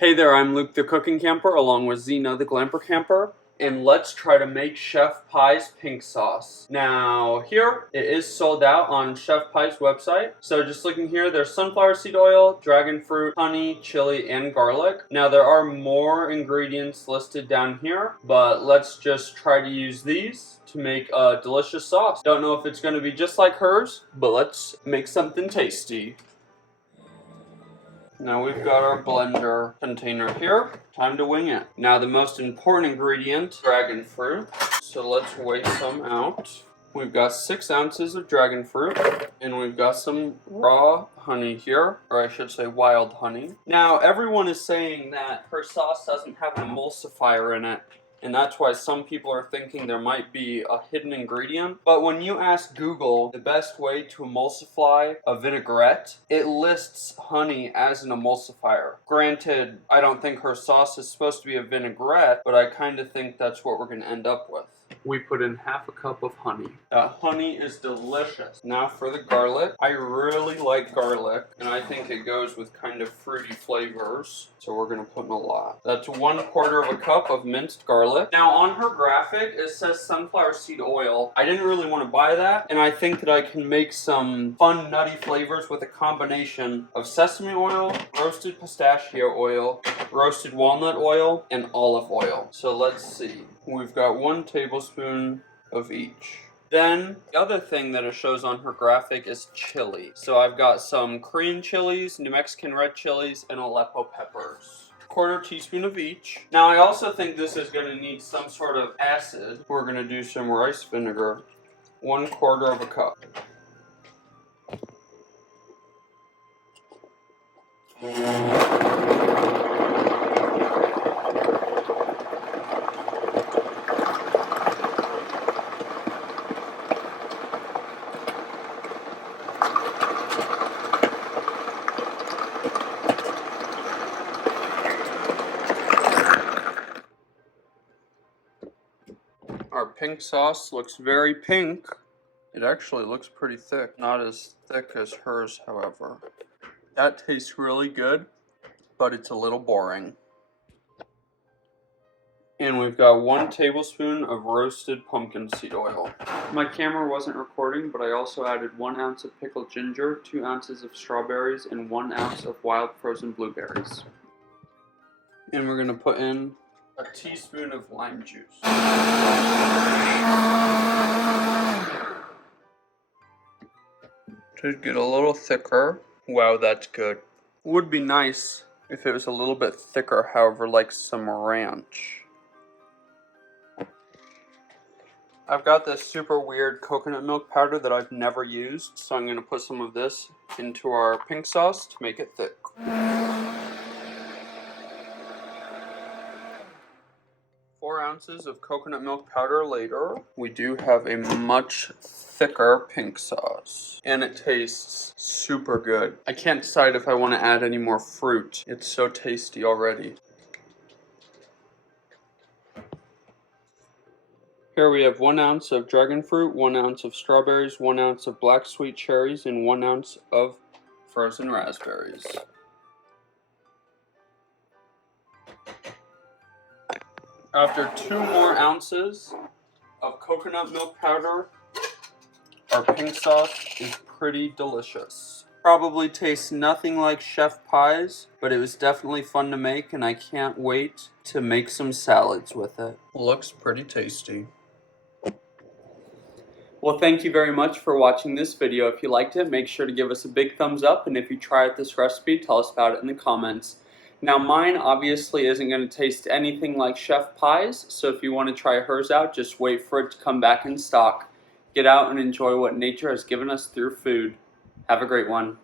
Hey there, I'm Luke the Cooking Camper along with Zena the Glamper Camper, and let's try to make Chef Pie's pink sauce. Now here, it is sold out on Chef Pie's website. So just looking here, there's sunflower seed oil, dragon fruit, honey, chili, and garlic. Now there are more ingredients listed down here, but let's just try to use these to make a delicious sauce. Don't know if it's going to be just like hers, but let's make something tasty. Now we've got our blender container here. Time to wing it. Now the most important ingredient, dragon fruit. So let's weigh some out. We've got 6 ounces of dragon fruit, and we've got some raw honey here, or I should say wild honey. Now everyone is saying that her sauce doesn't have an emulsifier in it, and that's why some people are thinking there might be a hidden ingredient. But when you ask Google the best way to emulsify a vinaigrette, it lists honey as an emulsifier. Granted, I don't think her sauce is supposed to be a vinaigrette, but I kind of think that's what we're going to end up with. We put in half a cup of honey. Honey is delicious. Now for the garlic. I really like garlic, and I think it goes with kind of fruity flavors, so we're going to put in a lot. That's 1/4 cup of minced garlic. Now on her graphic, it says sunflower seed oil. I didn't really want to buy that, and I think that I can make some fun nutty flavors with a combination of sesame oil, roasted pistachio oil, roasted walnut oil, and olive oil. So let's see. We've got 1 tablespoon of each. Then, the other thing that it shows on her graphic is chili. So I've got some Korean chilies, New Mexican red chilies, and Aleppo peppers. 1/4 teaspoon of each. Now I also think this is going to need some sort of acid. We're going to do some rice vinegar. 1/4 cup. Our pink sauce looks very pink. It actually looks pretty thick. Not as thick as hers, however. That tastes really good, but it's a little boring. And we've got 1 tablespoon of roasted pumpkin seed oil. My camera wasn't recording, but I also added 1 ounce of pickled ginger, 2 ounces of strawberries, and 1 ounce of wild frozen blueberries. And we're gonna put in a teaspoon of lime juice. To get a little thicker. Wow, that's good. Would be nice if it was a little bit thicker, however, like some ranch. I've got this super weird coconut milk powder that I've never used, so I'm going to put some of this into our pink sauce to make it thick. 4 ounces of coconut milk powder later, we do have a much thicker pink sauce. And it tastes super good. I can't decide if I want to add any more fruit. It's so tasty already. Here we have 1 ounce of dragon fruit, 1 ounce of strawberries, 1 ounce of black sweet cherries, and 1 ounce of frozen raspberries. After 2 more ounces of coconut milk powder, our pink sauce is pretty delicious. Probably tastes nothing like Chef Pie's, but it was definitely fun to make, and I can't wait to make some salads with it. Looks pretty tasty. Well, thank you very much for watching this video. If you liked it, make sure to give us a big thumbs up, and if you tried this recipe, tell us about it in the comments. Now mine obviously isn't going to taste anything like Chef Pie's, so if you want to try hers out, just wait for it to come back in stock. Get out and enjoy what nature has given us through food. Have a great one.